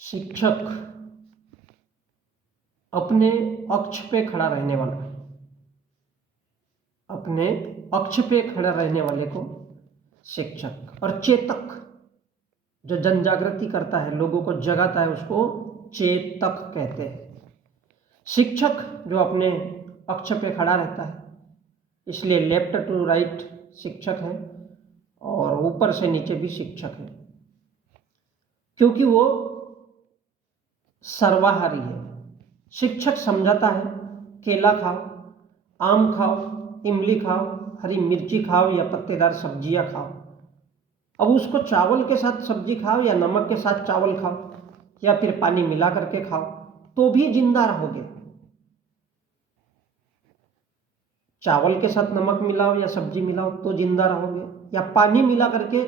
शिक्षक अपने अक्ष पे खड़ा रहने वाला, अपने अक्ष पे खड़ा रहने वाले को शिक्षक, और चेतक जो जन जागृति करता है, लोगों को जगाता है, उसको चेतक कहते हैं। शिक्षक जो अपने अक्ष पे खड़ा रहता है, इसलिए लेफ्ट टू राइट शिक्षक है और ऊपर से नीचे भी शिक्षक है, क्योंकि वो सर्वाहारी है। शिक्षक समझाता है केला खाओ, आम खाओ, इमली खाओ, हरी मिर्ची खाओ या पत्तेदार सब्जियां खाओ। अब उसको चावल के साथ सब्जी खाओ या नमक के साथ चावल खाओ या फिर पानी मिला करके खाओ तो भी जिंदा रहोगे। चावल के साथ नमक मिलाओ या सब्जी मिलाओ तो जिंदा रहोगे, या पानी मिला करके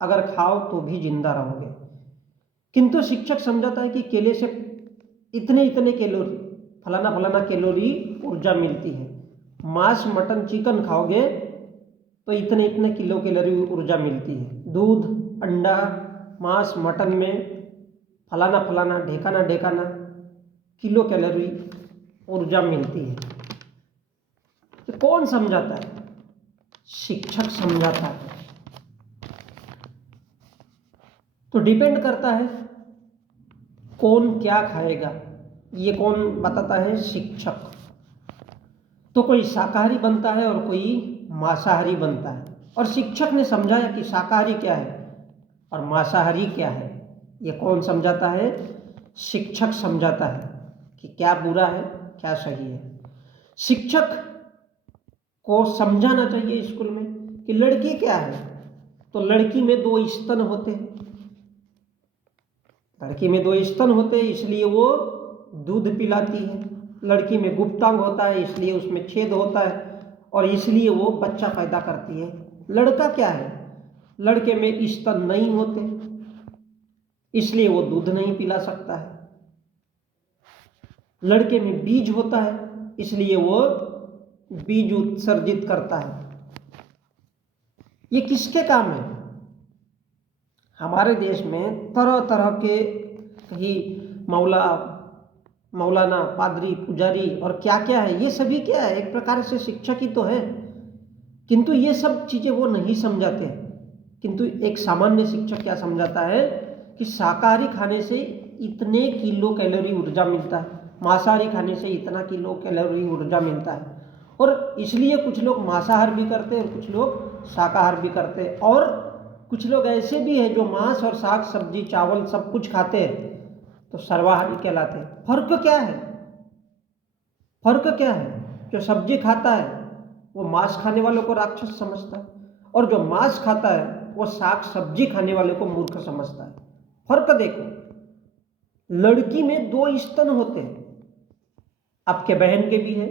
अगर खाओ तो भी जिंदा रहोगे। किंतु शिक्षक समझाता है कि केले से इतने इतने कैलोरी, फलाना फलाना कैलोरी ऊर्जा मिलती है, मांस मटन चिकन खाओगे तो इतने इतने किलो कैलोरी ऊर्जा मिलती है, दूध अंडा मांस मटन में फलाना फलाना ढेकाना ढेकाना किलो कैलोरी ऊर्जा मिलती है। तो कौन समझाता है? शिक्षक समझाता है। तो डिपेंड करता है कौन क्या खाएगा, ये कौन बताता है? शिक्षक। तो कोई शाकाहारी बनता है और कोई मांसाहारी बनता है, और शिक्षक ने समझाया कि शाकाहारी क्या है और मांसाहारी क्या है। ये कौन समझाता है? शिक्षक समझाता है कि क्या बुरा है क्या सही है। शिक्षक को समझाना चाहिए स्कूल में कि लड़की क्या है, तो लड़की में 2 स्तन होते हैं, लड़की में 2 स्तन होते हैं इसलिए वो दूध पिलाती है। लड़की में गुप्तांग होता है इसलिए उसमें छेद होता है और इसलिए वो बच्चा पैदा करती है। लड़का क्या है? लड़के में स्तन नहीं होते इसलिए वो दूध नहीं पिला सकता है। लड़के में बीज होता है इसलिए वो बीज उत्सर्जित करता है। ये किसके काम है? हमारे देश में तरह तरह के कहीं मौलाना पादरी पुजारी और क्या क्या है, ये सभी क्या है? एक प्रकार से शिक्षक ही तो है। किंतु ये सब चीज़ें वो नहीं समझाते। किंतु एक सामान्य शिक्षक क्या समझाता है कि शाकाहारी खाने से इतने किलो कैलोरी ऊर्जा मिलता है, मांसाहारी खाने से इतना किलो कैलोरी ऊर्जा मिलता है। और इसलिए कुछ लोग मांसाहार भी करते हैं और कुछ लोग शाकाहार भी करते हैं, और कुछ लोग ऐसे भी हैं जो मांस और साग सब्जी चावल सब कुछ खाते हैं तो सर्वाहारी कहलाते हैं। फर्क क्या है? फर्क क्या है? जो सब्जी खाता है वो मांस खाने वालों को राक्षस समझता है, और जो मांस खाता है वो साग सब्जी खाने वाले को मूर्ख समझता है। फर्क देखो, लड़की में 2 स्तन होते हैं, आपके बहन के भी है,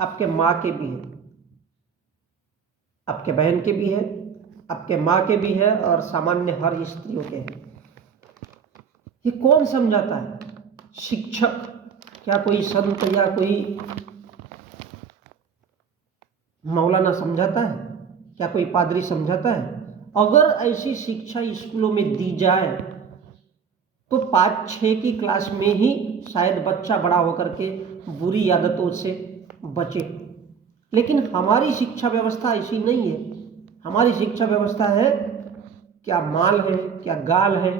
आपके माँ के भी है, आपके बहन के भी है, आपके माँ के भी है और सामान्य हर स्त्रियों के हैं। ये कौन समझाता है? शिक्षक। क्या कोई संत या कोई मौलाना समझाता है? क्या कोई पादरी समझाता है? अगर ऐसी शिक्षा स्कूलों में दी जाए तो 5-6 की क्लास में ही शायद बच्चा बड़ा होकर के बुरी आदतों से बचे। लेकिन हमारी शिक्षा व्यवस्था ऐसी नहीं है। हमारी शिक्षा व्यवस्था है क्या माल है क्या गाल है।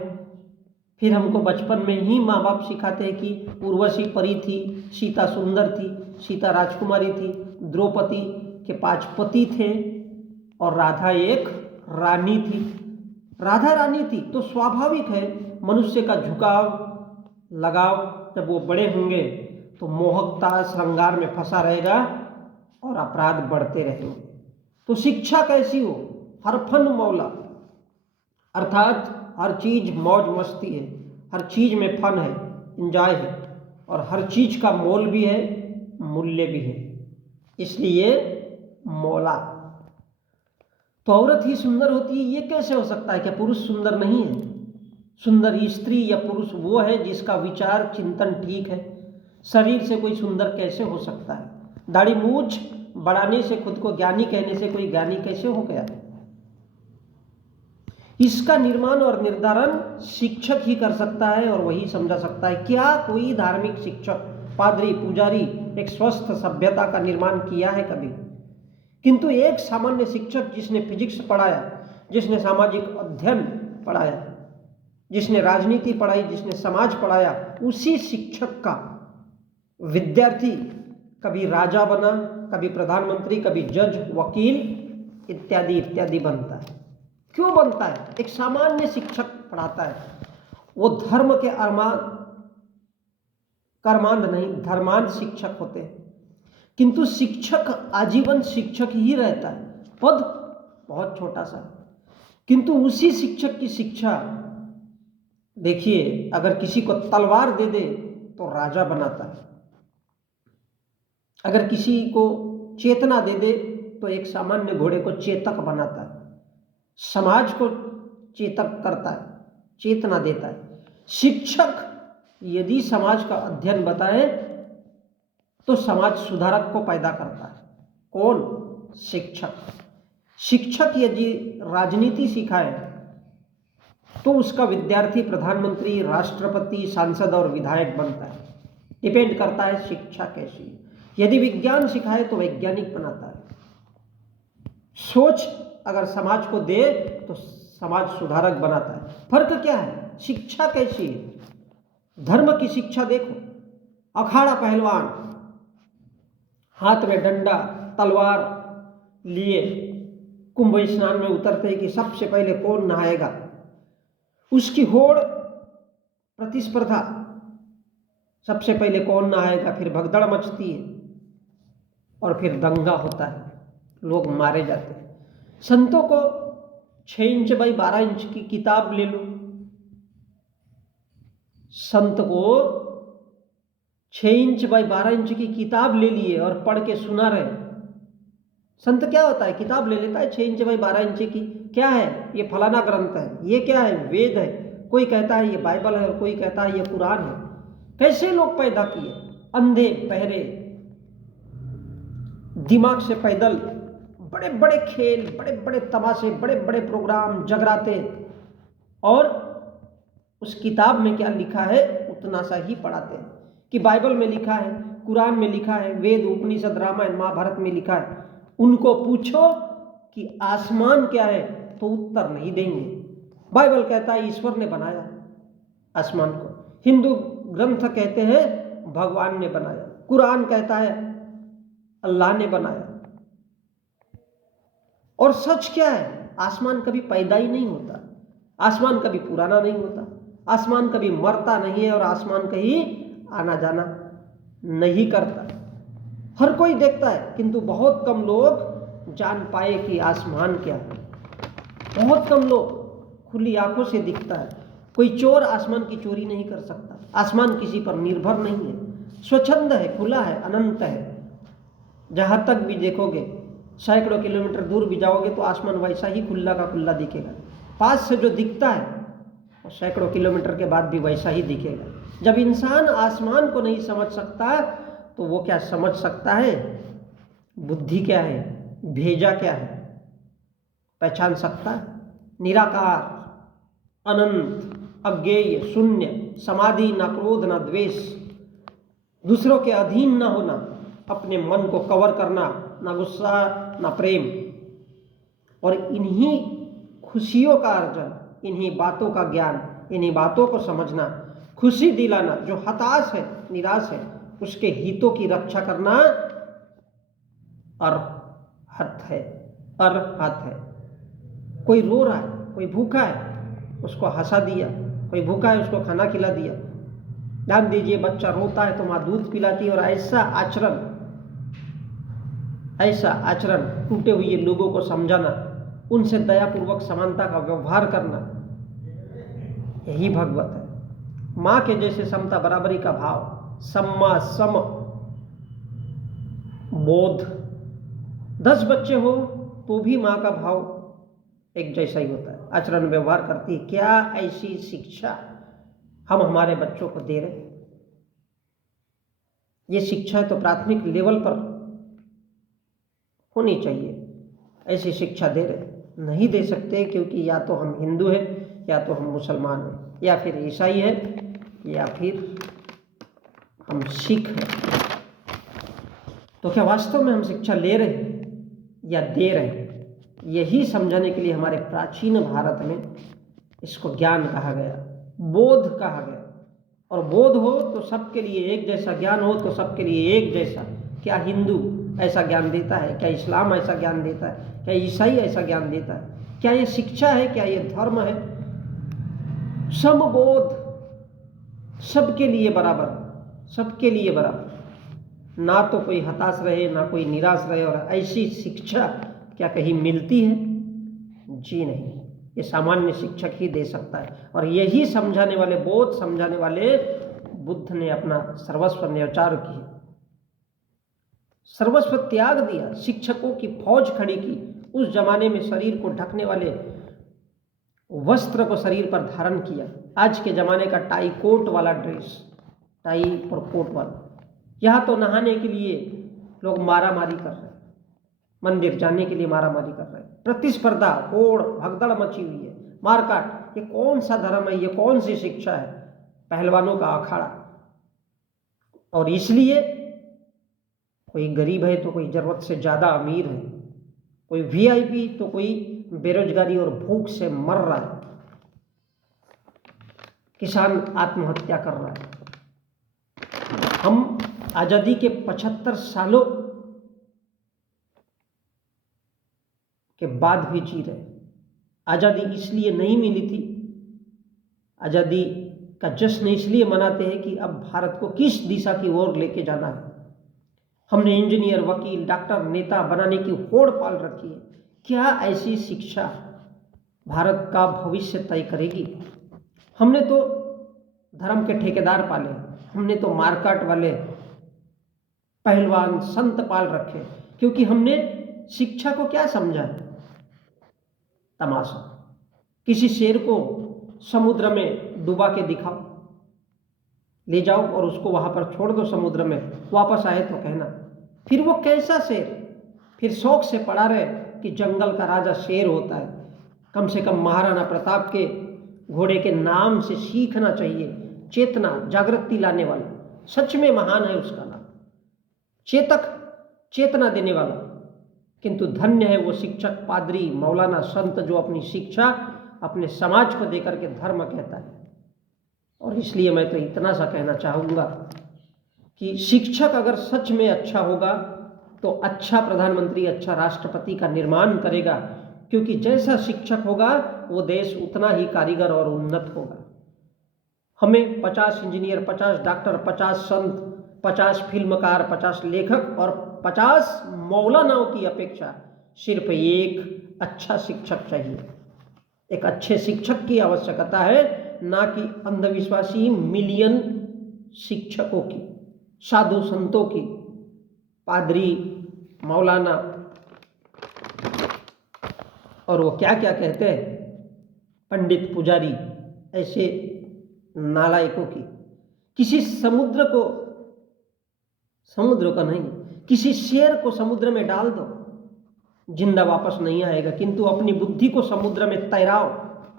फिर हमको बचपन में ही माँ बाप सिखाते हैं कि उर्वशी परी थी, सीता सुंदर थी, सीता राजकुमारी थी, द्रौपदी के 5 पति थे और राधा एक रानी थी। राधा रानी थी तो स्वाभाविक है मनुष्य का झुकाव लगाव, जब वो बड़े होंगे तो मोहकता श्रृंगार में फंसा रहेगा और अपराध बढ़ते रहेंगे। तो शिक्षा कैसी हो? हरफन मौला, अर्थात हर चीज मौज मस्ती है, हर चीज में फन है, एंजॉय है, और हर चीज का मोल भी है, मूल्य भी है, इसलिए मौला। तो औरत ही सुंदर होती है, ये कैसे हो सकता है? क्या पुरुष सुंदर नहीं है? सुंदर स्त्री या पुरुष वो है जिसका विचार चिंतन ठीक है। शरीर से कोई सुंदर कैसे हो सकता है? दाढ़ी मूछ बढ़ाने से खुद को ज्ञानी कहने से कोई ज्ञानी कैसे हो गया? इसका निर्माण और निर्धारण शिक्षक ही कर सकता है और वही समझा सकता है। क्या कोई धार्मिक शिक्षक, पादरी, पुजारी एक स्वस्थ सभ्यता का निर्माण किया है कभी? किंतु एक सामान्य शिक्षक जिसने फिजिक्स पढ़ाया, जिसने सामाजिक अध्ययन पढ़ाया, जिसने राजनीति पढ़ाई, जिसने समाज पढ़ाया, उसी शिक्षक का विद्यार्थी कभी राजा बना, कभी प्रधानमंत्री, कभी जज, वकील इत्यादि इत्यादि बनता है। क्यों बनता है? एक सामान्य शिक्षक पढ़ाता है, वो धर्म के कर्मांध नहीं, धर्मांध शिक्षक होते हैं। किंतु शिक्षक आजीवन शिक्षक ही रहता है, पद बहुत छोटा सा। किंतु उसी शिक्षक की शिक्षा देखिए, अगर किसी को तलवार दे दे तो राजा बनाता है, अगर किसी को चेतना दे दे तो एक सामान्य घोड़े को चेतक बनाता है, समाज को चेतक करता है, चेतना देता है। शिक्षक यदि समाज का अध्ययन बताए तो समाज सुधारक को पैदा करता है। कौन? शिक्षक। शिक्षक यदि राजनीति सिखाए तो उसका विद्यार्थी प्रधानमंत्री, राष्ट्रपति, सांसद और विधायक बनता है। डिपेंड करता है शिक्षा कैसी। यदि विज्ञान सिखाए तो वैज्ञानिक बनाता है। सोच अगर समाज को दे तो समाज सुधारक बनाता है। फर्क क्या है? शिक्षा कैसी है? धर्म की शिक्षा देखो, अखाड़ा पहलवान हाथ में डंडा तलवार लिए कुंभ स्नान में उतरते हैं कि सबसे पहले कौन नहाएगा। उसकी होड़ प्रतिस्पर्धा, सबसे पहले कौन नहाएगा, फिर भगदड़ मचती है और फिर दंगा होता है, लोग मारे जाते हैं। संतों को 6 इंच बाई 12 इंच की किताब ले लो, संत को 6 इंच बाई 12 इंच की किताब ले लिए और पढ़ के सुना रहे। संत क्या होता है? किताब ले लेता है 6 इंच बाई 12 इंच की, क्या है ये? फलाना ग्रंथ है, ये क्या है? वेद है। कोई कहता है ये बाइबल है और कोई कहता है ये कुरान है। कैसे लोग पैदा किए? अंधे बहरे, दिमाग से पैदल, बड़े बड़े खेल, बड़े बड़े तमाशे, बड़े बड़े प्रोग्राम, जगराते, और उस किताब में क्या लिखा है उतना सा ही पढ़ाते हैं। कि बाइबल में लिखा है, कुरान में लिखा है, वेद, उपनिषद, रामायण, महाभारत में लिखा है। उनको पूछो कि आसमान क्या है तो उत्तर नहीं देंगे। बाइबल कहता है ईश्वर ने बनाया आसमान को, हिंदू ग्रंथ कहते हैं भगवान ने बनाया, कुरान कहता है अल्लाह ने बनाया। और सच क्या है? आसमान कभी पैदा ही नहीं होता, आसमान कभी पुराना नहीं होता, आसमान कभी मरता नहीं है और आसमान कहीं आना जाना नहीं करता। हर कोई देखता है किंतु बहुत कम लोग जान पाए कि आसमान क्या है। बहुत कम लोग, खुली आंखों से दिखता है। कोई चोर आसमान की चोरी नहीं कर सकता। आसमान किसी पर निर्भर नहीं है, स्वच्छंद है, खुला है, अनंत है। जहां तक भी देखोगे, सैकड़ों किलोमीटर दूर भी जाओगे तो आसमान वैसा ही खुला का खुला दिखेगा। पास से जो दिखता है और सैकड़ों किलोमीटर के बाद भी वैसा ही दिखेगा। जब इंसान आसमान को नहीं समझ सकता तो वो क्या समझ सकता है? बुद्धि क्या है, भेजा क्या है, पहचान सकता है? निराकार, अनंत, अज्ञेय, शून्य, समाधि, न क्रोध न द्वेष, दूसरों के अधीन न होना, अपने मन को कवर करना, न गुस्सा न प्रेम। और इन्हीं खुशियों का अर्जन, इन्हीं बातों का ज्ञान, इन्हीं बातों को समझना, खुशी दिलाना। जो हताश है, निराश है, उसके हितों की रक्षा करना अर्हत है, अर्हत है। कोई रो रहा है, कोई भूखा है, उसको हंसा दिया। कोई भूखा है, उसको खाना खिला दिया। ध्यान दीजिए, बच्चा रोता है तो माँ दूध पिलाती है। और ऐसा आचरण, टूटे हुए लोगों को समझाना, उनसे दयापूर्वक समानता का व्यवहार करना, यही भगवत है। माँ के जैसे समता, बराबरी का भाव, सम्मा सम बोध। 10 बच्चे हो तो भी माँ का भाव एक जैसा ही होता है, आचरण व्यवहार करती है। क्या ऐसी शिक्षा हम हमारे बच्चों को दे रहे? ये शिक्षा तो प्राथमिक लेवल पर होनी चाहिए, ऐसी शिक्षा दे रहे। नहीं दे सकते, क्योंकि या तो हम हिंदू हैं, या तो हम मुसलमान हैं, या फिर ईसाई हैं, या फिर हम सिख हैं। तो क्या वास्तव में हम शिक्षा ले रहे हैं या दे रहे हैं? यही समझाने के लिए हमारे प्राचीन भारत में इसको ज्ञान कहा गया, बोध कहा गया। और बोध हो तो सबके लिए एक जैसा, ज्ञान हो तो सबके लिए एक जैसा। क्या हिंदू ऐसा ज्ञान देता है? क्या इस्लाम ऐसा ज्ञान देता है? क्या ईसाई ऐसा ज्ञान देता है? क्या ये शिक्षा है? क्या ये धर्म है? समबोध, सबके लिए बराबर, सबके लिए बराबर, ना तो कोई हताश रहे ना कोई निराश रहे। और ऐसी शिक्षा क्या कहीं मिलती है? जी नहीं, ये सामान्य शिक्षक ही दे सकता है। और यही समझाने वाले, बोध समझाने वाले बुद्ध ने अपना सर्वस्व न्यौछावर किया, सर्वस्व त्याग दिया, शिक्षकों की फौज खड़ी की। उस जमाने में शरीर को ढकने वाले वस्त्र को शरीर पर धारण किया। आज के जमाने का टाई कोट वाला ड्रेस, टाई और कोट वाला। यहाँ तो नहाने के लिए लोग मारामारी कर रहे हैं, मंदिर जाने के लिए मारामारी कर रहे हैं, प्रतिस्पर्धा, होड़ भगदड़ मची हुई है, मारकाट। ये कौन सा धर्म है? ये कौन सी शिक्षा है? पहलवानों का अखाड़ा। और इसलिए कोई गरीब है तो कोई जरूरत से ज्यादा अमीर है, कोई वीआईपी तो कोई बेरोजगारी और भूख से मर रहा है, किसान आत्महत्या कर रहा है। हम आजादी के 75 सालों के बाद भी जी रहे। आजादी इसलिए नहीं मिली थी, आजादी का जश्न इसलिए मनाते हैं कि अब भारत को किस दिशा की ओर लेके जाना है। हमने इंजीनियर, वकील, डॉक्टर, नेता बनाने की होड़ पाल रखी है। क्या ऐसी शिक्षा भारत का भविष्य तय करेगी? हमने तो धर्म के ठेकेदार पाले, हमने तो मारकाट वाले पहलवान, संत पाल रखे, क्योंकि हमने शिक्षा को क्या समझा? तमाशा। किसी शेर को समुद्र में डुबा के दिखाओ, ले जाओ और उसको वहां पर छोड़ दो समुद्र में, वापस आए तो कहना फिर वो कैसा शेर? फिर शौक से पढ़ा रहे कि जंगल का राजा शेर होता है। कम से कम महाराणा प्रताप के घोड़े के नाम से सीखना चाहिए, चेतना, जागृति लाने वाला। सच में महान है उसका नाम, चेतक, चेतना देने वाला। किंतु धन्य है वो शिक्षक, पादरी, मौलाना, संत जो अपनी शिक्षा अपने समाज को देकर के धर्म कहता है। और इसलिए मैं तो इतना सा कहना चाहूँगा कि शिक्षक अगर सच में अच्छा होगा तो अच्छा प्रधानमंत्री, अच्छा राष्ट्रपति का निर्माण करेगा, क्योंकि जैसा शिक्षक होगा वो देश उतना ही कारीगर और उन्नत होगा। हमें 50 इंजीनियर, 50 डॉक्टर, 50 संत, 50 फिल्मकार, 50 लेखक और 50 मौलानाओं की अपेक्षा सिर्फ एक अच्छा शिक्षक चाहिए। एक अच्छे शिक्षक की आवश्यकता है, ना कि अंधविश्वासी मिलियन शिक्षकों की, साधु संतों की, पादरी, मौलाना और वो क्या क्या कहते हैं, पंडित, पुजारी, ऐसे नालायकों की। किसी समुद्र का नहीं, किसी शेर को समुद्र में डाल दो, जिंदा वापस नहीं आएगा, किंतु अपनी बुद्धि को समुद्र में तैराओ,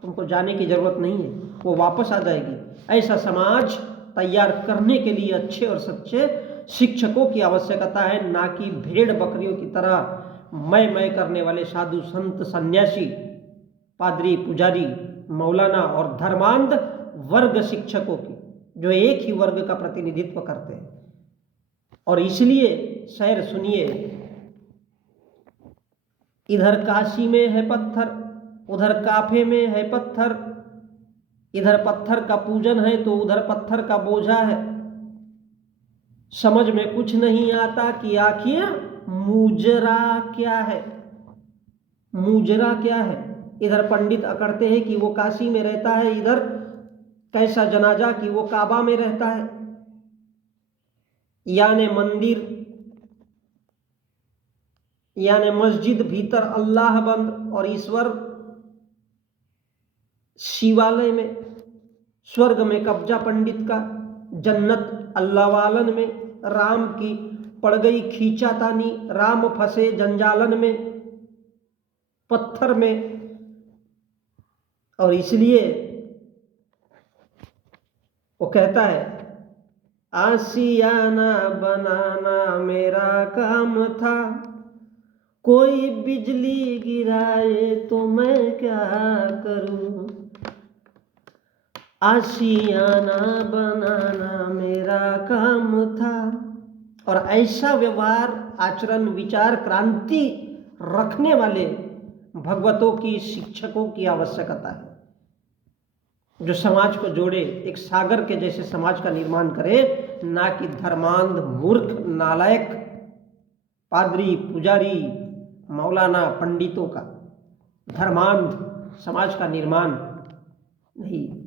तुमको जाने की जरूरत नहीं है, वो वापस आ जाएगी। ऐसा समाज तैयार करने के लिए अच्छे और सच्चे शिक्षकों की आवश्यकता है, ना कि भेड़ बकरियों की तरह मैं करने वाले साधु संत, सन्यासी, पादरी, पुजारी, मौलाना और धर्मांध वर्ग शिक्षकों की, जो एक ही वर्ग का प्रतिनिधित्व करते हैं। और इसलिए शेर सुनिए, इधर काशी में है पत्थर, उधर काफे में है पत्थर, इधर पत्थर का पूजन है तो उधर पत्थर का बोझा है। समझ में कुछ नहीं आता कि आखिर मुजरा क्या है, मुजरा क्या है। इधर पंडित अकड़ते हैं कि वो काशी में रहता है, इधर कैसा जनाजा कि वो काबा में रहता है। यानी मंदिर, यानी मस्जिद भीतर अल्लाह बंद और ईश्वर शिवालय में। स्वर्ग में कब्जा पंडित का, जन्नत अल्लाह वालन में। राम की पड़ गई खींचातानी, राम फंसे जंजालन में। पत्थर में। और इसलिए वो कहता है, आशियाना बनाना मेरा काम था, कोई बिजली गिराए तो मैं क्या करूं। आशियाना बनाना मेरा काम था। और ऐसा व्यवहार, आचरण, विचार, क्रांति रखने वाले भगवतों की, शिक्षकों की आवश्यकता है, जो समाज को जोड़े, एक सागर के जैसे समाज का निर्माण करे, ना कि धर्मांध, मूर्ख, नालायक पादरी, पुजारी, मौलाना, पंडितों का धर्मांध समाज का निर्माण नहीं।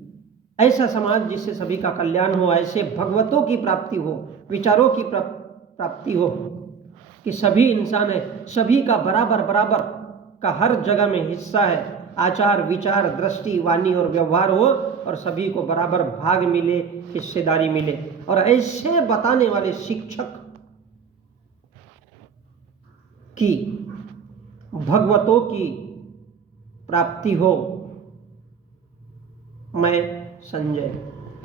ऐसा समाज जिससे सभी का कल्याण हो, ऐसे भगवतों की प्राप्ति हो, विचारों की प्राप्ति हो, कि सभी इंसान है, सभी का बराबर बराबर का हर जगह में हिस्सा है, आचार, विचार, दृष्टि, वाणी और व्यवहार हो, और सभी को बराबर भाग मिले, हिस्सेदारी मिले। और ऐसे बताने वाले शिक्षक की, भगवतों की प्राप्ति हो। मैं संजय।